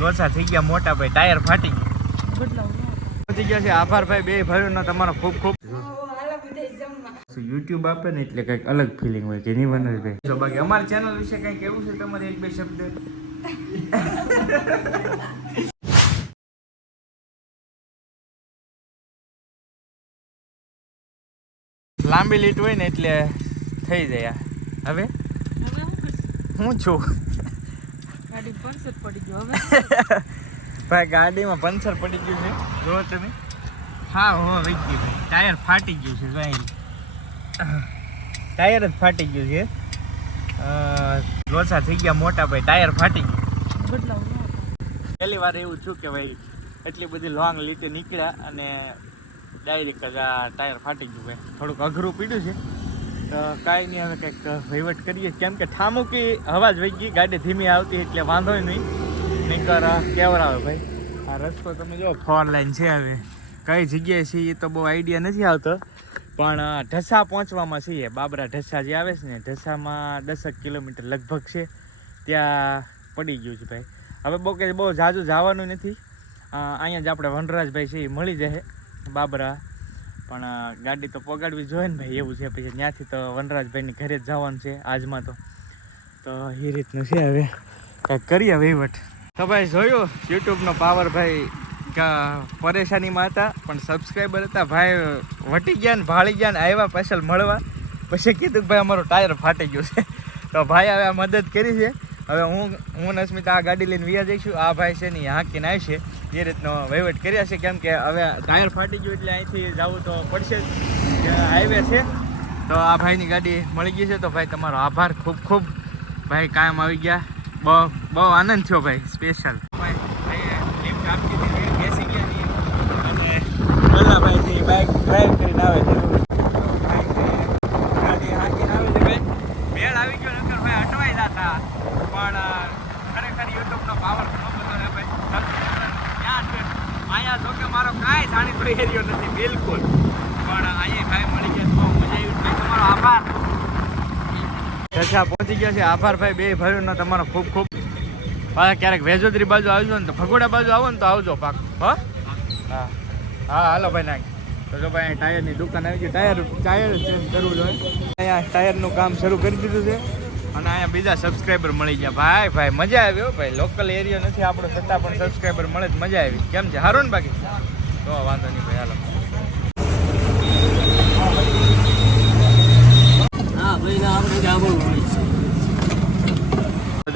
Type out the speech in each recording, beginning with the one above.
લોચા થઈ ગયા મોટા ભાઈ, ટાયર ફાટી ગયું. થઈ ગયા છે. આભાર ભાઈ, બે ભાઈઓનો તમારો ખૂબ ખૂબ. યુટ્યુબ આપે ને એટલે કંઈક અલગ ફિલિંગ હોય કે નહીં વનરાજભાઈ? તો બાકી અમારી ચેનલ વિશે કંઈ કેવું છે તમારે? એક બે શબ્દ. લાંબી લીટ હોય ને એટલે થઈ જાય. હવે હું છું ગાડી પંચર પડી ગયો. હવે ભાઈ ગાડીમાં પંચર પડી ગયું છે, જો તમે. હા હો વહી ગયું ભાઈ, ટાયર ફાટી ગયું છે. ટાયર જ ફાટી ગયું છે. લોચા થઈ ગયા મોટા ભાઈ, ટાયર ફાટી ગયું. પહેલી વાર એવું થયું કે ભાઈ એટલી બધી લોંગ લીટે નીકળ્યા અને ડાયરેક્ટ જ આ ટાયર ફાટી ગયું ભાઈ. થોડુંક અઘરું પીડ્યું છે તો કાંઈ નહીં, હવે કંઈક વહીવટ કરીએ. કેમ કે ઠામુકી હવા જ વહી ગઈ, ગાડી ધીમી આવતી એટલે વાંધો નહીં. નીકળ કેવરાવે ભાઈ. આ રસ્તો તમે જો 4 લાઈન છે. હવે કઈ જગ્યાએ છે એ તો બહુ આઈડિયા નથી આવતો, પણ ઢસા પહોંચવામાં છીએ. બાબરા ઢસા જે આવે છે ને, ઢસામાં 10 કિલોમીટર લગભગ છે, ત્યાં પડી ગયું છે ભાઈ. હવે બહુ ઝાઝું જવાનું નથી. અહીંયા જ આપણે વનરાજભાઈ છે એ મળી જશે બાબરા, પણ ગાડી તો પગાડવી જોઈએ ને ભાઈ, એવું છે. પછી ત્યાંથી તો વનરાજભાઈની ઘરે જ જવાનું છે આજમાં. તો એ રીતનું છે. હવે કંઈક કરીએ વહીવટ. તો ભાઈ જોયું યુટ્યુબનો પાવર ભાઈ. પરેશાનીમાં હતા પણ સબસ્ક્રાઈબર હતા ભાઈ, વટી ગયા ને ભાળી ગયા ને આવ્યા પાછળ મળવા. પછી કીધું કે ભાઈ અમારું ટાયર ફાટી ગયું છે. તો ભાઈ હવે આ મદદ કરી છે. હવે હું ને અસ્મિતા આ ગાડી લઈને વ્યા જઈશું. આ ભાઈ છે ને હાંકીને આવશે. એ રીતનો વહીવટ કર્યા છે. કેમ કે હવે ટાયર ફાટી ગયું એટલે અહીંથી જવું તો પડશે જ, હાઈવે છે. તો આ ભાઈની ગાડી મળી ગઈ છે. તો ભાઈ તમારો આભાર ખૂબ ખૂબ ભાઈ, કાયમ આવી ગયા. બહુ આનંદ થયો ભાઈ, સ્પેશિયલ. લિફ્ટ આપી દીધી, બેસી ગયા નહીં અને પેલા ભાઈથી બાઇક ડ્રાઈવ કરીને આવે છે. ગાડી હાંકીને આવે છે ભાઈ. મેળ આવી ગયો નકર ભાઈ અટવાઈ જતા. પણ ખરેખર યુટ્યુબનો પાવર ઘણો બધો છે ભાઈ. ક્યાં છે અહીંયા? જો કે મારો કાંઈ જાણીતો એરિયો નથી બિલકુલ, પણ અહીંયા ભાઈ મળી ગયા. બહુ મજા આવી ભાઈ, તમારો આભાર. ઢસા પહોંચી ગયા છે. આભાર ભાઈ, બે ભાઈઓનો તમારો ખૂબ ખૂબ. પાછા ક્યારેક વેજોદરી બાજુ આવજો ને તો ભગોડા બાજુ આવો ને તો આવજો પાક. હા હા હાલો ભાઈ નાખ. તો જો ભાઈ ટાયરની દુકાન આવી ગઈ. ટાયર ચેન્જ કરવું જોઈએ. અહીંયા ટાયરનું કામ શરૂ કરી દીધું છે અને અહીંયા બીજા સબસ્ક્રાઈબર મળી ગયા. ભાઈ મજા આવી હો ભાઈ. લોકલ એરિયો નથી આપણો, છતાં પણ સબસ્ક્રાઈબર મળે જ મજા આવી. કેમ છે? સારું ને? બાકી તો વાંધો નહીં ભાઈ. હાલો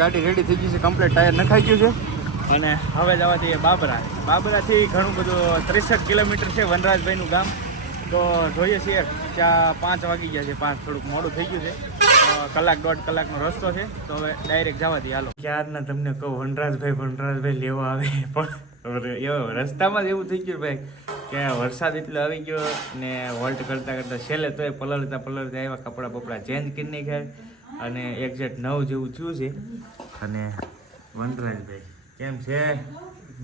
ગાડી રેડી થઈ ગઈ છે, કમ્પ્લીટ ટાયર નખાઈ ગયું છે. અને હવે જવા દઈએ બાબરા. બાબરાથી ઘણું બધું 63 કિલોમીટર છે વનરાજભાઈનું ગામ. તો જોઈએ છીએ 5 વાગી ગયા છે. 5 થોડુંક મોડું થઈ ગયું છે. કલાક 1.5 કલાકનો રસ્તો છે. તો હવે ડાયરેક્ટ જવા દઈએ. હાલો. ક્યારના તમને કહું વનરાજભાઈ લેવા આવે, પણ રસ્તામાં જ એવું થઈ ગયું ભાઈ કે વરસાદ એટલો આવી ગયો ને વોલ્ટ કરતાં છેલ્લે તોય પલળતા આવ્યા. કપડાં બપડા ચેન્જ કરી નાખ્યા અને એક્ઝેક્ટ 9 જેવું થયું છે. અને વનરાજભાઈ કેમ છે?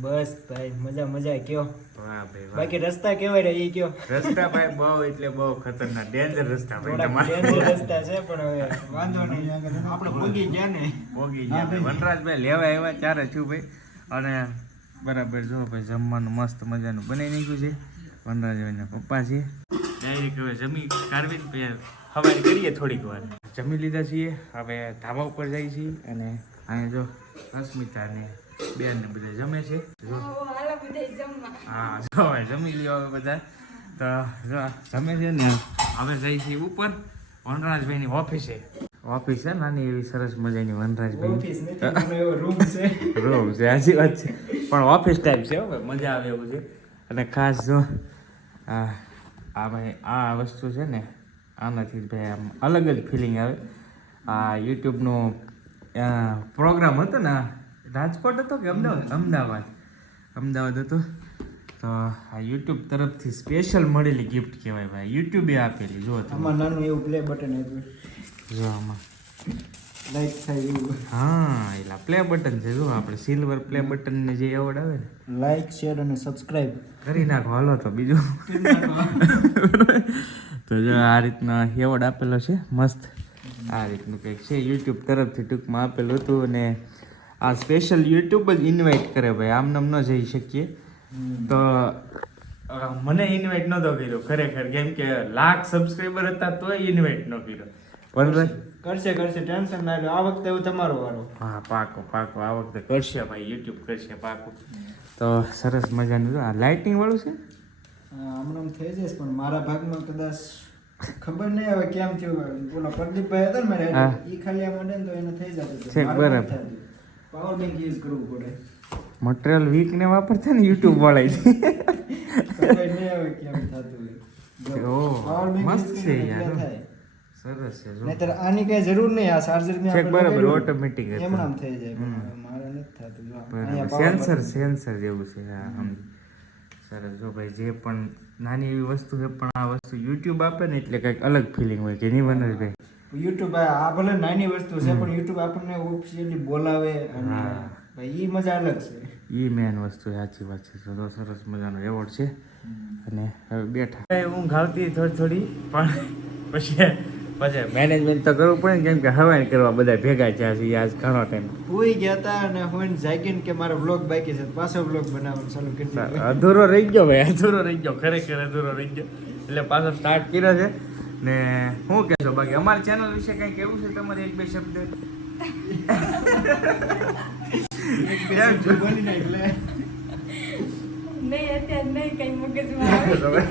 બસ ભાઈ મજા કયો? વાહ ભાઈ વાહ. બાકી રસ્તા કેવા રહ્યા એ કયો? રસ્તા ભાઈ બહુ એટલે બહુ ખતરનાક ડેન્જર રસ્તા ભાઈ તમારે. રસ્તા છે પણ હવે વાંધો નહીં, આપણે પોગી ગયા ને. પોગી ગયા ભાઈ. વનરાજભાઈ લેવા આવ્યા ત્યારે થયું ભાઈ. અને બરાબર જો ભાઈ જમવાનું મસ્ત મજાનું બનાવી નાખ્યું છે. વનરાજભાઈના પપ્પા છે. ડાયરેક્ટ હવે જમી કાઢવી પછી હવારે કરીએ થોડીક વાર. જમી લીધા છીએ, હવે ધાબા ઉપર જઈએ છીએ. અને અહીંયા જો અસ્મિતા ને બેન ને બધા જમે છે. હા જો જમી લ્યો હવે બધા. તો જો જમે છે ને હવે જઈએ છીએ ઉપર વનરાજભાઈની ઓફિસે. ઓફિસ છે નાની એવી સરસ મજાની વનરાજભાઈ. રૂમ છે, સાચી વાત છે, પણ ઓફિસ ટાઈપ છે ભાઈ, મજા આવે એવું છે. અને ખાસ જો ભાઈ આ વસ્તુ છે ને, આનાથી ભાઈ આમ અલગ જ ફિલિંગ આવે. આ યુટ્યુબનો પ્રોગ્રામ હતો ને, રાજકોટ હતો કે અમદાવાદ હતો. તો આ યુટ્યુબ તરફથી સ્પેશિયલ મળેલી ગિફ્ટ કહેવાય ભાઈ. યુટ્યુબે આપેલી. જો આમાં નાનું એવું પ્લે બટન આપ્યું. જો આમાં લાઈક થાય એવું. હા એલા પ્લે બટન છે. જો આપણે સિલ્વર પ્લે બટન ને જે એવોર્ડ આવે ને, લાઈક શેર અને સબસ્ક્રાઇબ કરી નાખો. હાલો તો બીજું તો જો આ રીતના એવોર્ડ આપેલો છે મસ્ત. આ રીતનું કંઈક છે યુટ્યુબ તરફથી ટૂંકમાં આપેલું હતું. અને આ સ્પેશિયલ યુટ્યુબ જ ઇન્વાઇટ કરે ભાઈ, આમ નામ ન જઈ શકીએ. તો મને ઇન્વાઇટ નહોતો કર્યો ખરેખર, કેમ કે 1,00,000 સબસ્ક્રાઈબર હતા તોય ઇન્વાઇટ ન કર્યો. વનરાજ કરશે ટેન્શન ના લો, આ વખતે એવું તમારો વારો. હા પાકો આ વખતે કરશે ભાઈ, યુટ્યુબ કરશે પાકો. તો સરસ મજાનું આ લાઇટિંગ વાળું છે. હમણાં થઈ જશે, પણ મારા ભાગમાં કદાચ ખબર નહીં હવે કેમ થયું. બોલો પ્રદીપભાઈ હતા ને મારે, ઈ ખાલી આ મળે ને તો એને થઈ જતું. છેક બરાબર. પાવર બેંક યુઝ કરવું પડે. મટીરિયલ વીક ને વાપરતા ને યુટ્યુબ વાળા ખબર નહીં હવે કેમ થતું હોય. ઓહ, પાવર બેંક મસ્ત યુઝ છે કરીને યાર. એટલે થાય. સરસ છે જો. નહીંતર આની કઈ જરૂર નહીં, આ ચાર્જર ને છેક બરાબર ઓટોમેટિક હતું. એમણામ થઈ જાય. પણ મારે નથી થતું. જો અહીંયા બરાબર power સેન્સર જેવું છે. હા સમજી. સરસ જો ભાઈ, જે પણ નાની એવી વસ્તુ છે પણ આ વસ્તુ યુટ્યુબ આપે ને એટલે કંઈક અલગ ફિલિંગ હોય કે નહીં વનરાજભાઈ? યુટ્યુબ આ ભલે નાની વસ્તુ છે, પણ યુટ્યુબ આપણને ઓફિશિયલી બોલાવે અને હા. ભાઈ ઈ મજા અલગ છે. એ મેન વસ્તુ છે, સાચી વાત છે. તો સરસ મજાનો એવોર્ડ છે. અને હવે બેઠા ઊંઘ આવતી થોડી પણ પછી મેનેજમેન્ટ તો કરવું પડે ને, કેમ કે હવાઈ કરવા બધા ભેગા થયા છે આજ ઘણો ટાઈમ. હોઈ ગયા હતા અને હોઈને જાગીને કે મારો વ્લોગ બાકી છે, પાછો વ્લોગ બનાવવાનું ચાલુ કરી દીધું. અધૂરો રહી ગયો ભાઈ, અધૂરો રહી ગયો, ખરેખર અધૂરો રહી ગયો. એટલે પાછો સ્ટાર્ટ કર્યો છે. ને શું કહેશો બાકી અમારી ચેનલ વિશે કંઈ કેવું છે તમારે? એક બે શબ્દ બોલી નાખ એટલે નહીં અત્યારે નહીં કઈ મગજમાં આવે.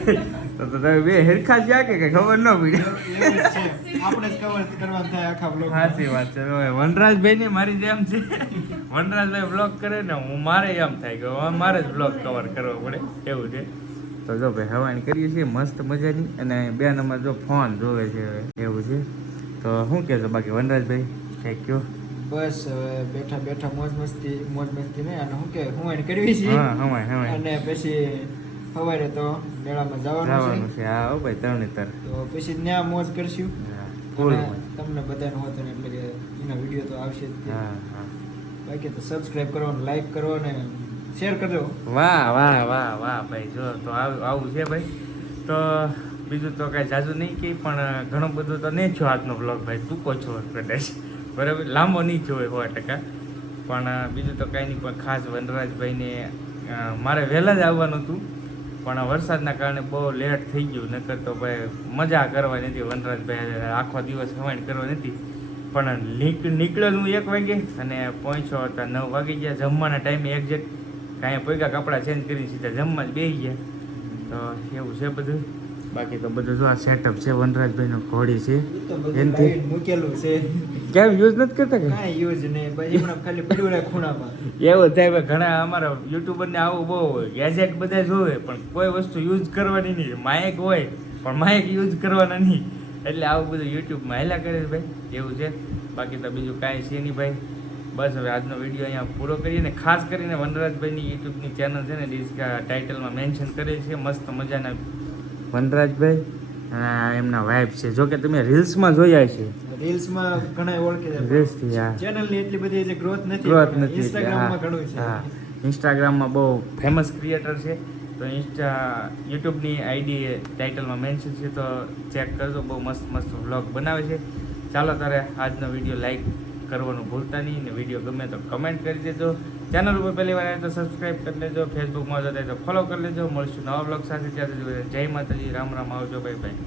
તો તમે બે હેરખા જ કે કઈ ખબર ન પડી? એવું જ છે, આપણે જ કવર કરવાનું થાય આખા વ્લોગ. સાચી વાત છે. વનરાજભાઈ ને મારી જેમ છે, વનરાજભાઈ બ્લોગ કરે ને હું મારે એમ થાય કે હવે મારે જ બ્લોગ કવર કરવો પડે એવું છે. તો જો ભાઈ હવાઈ કરીએ છીએ મસ્ત મજાની, અને બે નંબર જો ફોન જોવે છે એવું છે. તો શું કહેશો બાકી વનરાજભાઈ કંઈક કયો? બસ હવે બેઠા મોજ મસ્તી નહીં, અને શું કે હું એને કરવી છે. હા હવાઈ અને પછી સવારે તો મેળામાં જવાનું છે. હા હો ભાઈ, તરણેતર. તો પછી ત્યાં મોજ કરશું. ફૂલ અને તમને બધાને હોતો ને એટલે કે એના વિડીયો તો આવશે જ તે. હા. બાકી તો સબસ્ક્રાઇબ કરો, લાઈક કરો અને શેર કરજો. વાહ ભાઈ, જો તો આવું છે ભાઈ. તો બીજું તો કાંઈ જાજુ નહીં કહી, પણ ઘણું બધું તો નહીં છો આજનો બ્લોગ ભાઈ, ટૂંકો છો કદાચ, બરાબર, લાંબો નહીં જોયો 100%. પણ બીજું તો કાંઈ નહીં, પણ ખાસ વનરાજભાઈને મારે વહેલા જ આવવાનું હતું, પણ વરસાદના કારણે બહુ લેટ થઈ ગયું. નકર તો ભાઈ મજા કરવાની નથી, વનરાજભાઈ આખો દિવસ હવાઈ કરવા નથી. પણ નીકળેલું 1 વાગે અને પહોંચ્યો હતા 9 વાગી ગયા. જમવાના ટાઈમે એક્ઝેક્ટ કાંઈ પૈગા કપડાં ચેન્જ કરીને સીધા જમવા જ બેસી ગયા. તો એવું છે બધું. બાકી તો બધું જો આ સેટઅપ છે વનરાજભાઈનો ઘોડી છે તો બધું એનથી લાવીને મૂકેલું છે, કેમ યુઝ નથી કરતા કે કાંઈ યુઝ નહીં. ભાઈ હમણાં ખાલી પડ્યું રહે ખૂણામાં. એવું થાય ભાઈ, ઘણા અમારા યુટ્યુબરને આવું બહુ હોય, ગેજેટ બધા જોવે પણ કોઈ વસ્તુ યુઝ કરવાની નહીં. માઇક હોય પણ માઇક યુઝ કરવાના નહીં, એટલે આવું બધું યુટ્યુબમાં હેલા કરે છે ભાઈ, એવું છે. બાકી તો બીજું કાંઈ છે નહીં ભાઈ. બસ હવે આજનો વિડીયો અહીંયા પૂરો કરીએ. ને ખાસ કરીને વનરાજભાઈની યુટ્યુબની ચેનલ છે ને ટાઇટલમાં મેન્શન કરેલ છે, મસ્ત મજાના વનરાજભાઈ એમના વાઇફ છે. જો કે તમે રીલ્સમાં જોયા છે, રીલ્સમાં ઘણા ઓળખી જાય. રીલ્સથી હા ચેનલની એટલી બધી હજી ગ્રોથ નથી. ઇન્સ્ટાગ્રામમાં ઘણું છે. હા ઇન્સ્ટાગ્રામમાં બહુ ફેમસ ક્રિએટર છે. તો યુટ્યુબની આઈડી ટાઇટલમાં મેન્શન છે, તો ચેક કરજો. બહુ મસ્ત વ્લોગ બનાવે છે. ચાલો તારે આજનો વિડીયો લાઈક કરવાનું ભૂલતા નહીં, ને વિડીયો ગમે તો કમેન્ટ કરી દેજો. ચેનલ ઉપર પહેલી વાર આવે તો સબસ્ક્રાઈબ કરી લેજો, ફેસબુકમાં જતા તો ફોલો કરી લેજો. મળશું નવા બ્લોગ સાથે. ત્યાં સુધી જય માતાજી, રામ આવજો, બાય બાય.